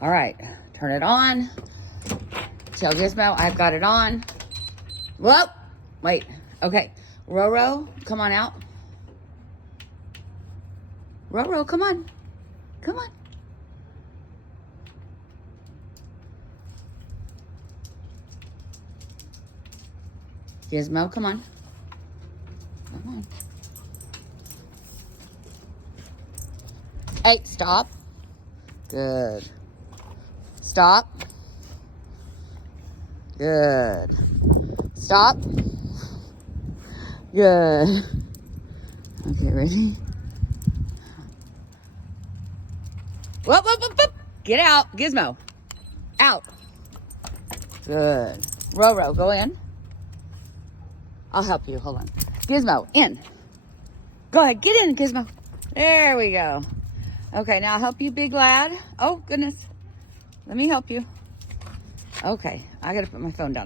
All right, turn it on. Tell Gizmo I've got it on. Whoa, wait, okay. Roro, come on out. Roro, come on. Come on. Gizmo, come on. Come on. Hey, stop. Good. Stop. Good. Stop. Good. Okay, ready? Whoop, whoop, whoop, whoop. Get out. Gizmo. Out. Good. Roro, go in. I'll help you. Hold on. Gizmo, in. Go ahead. Get in, Gizmo. There we go. Okay, now I'll help you, big lad. Oh, goodness. Let me help you. Okay, I got to put my phone down.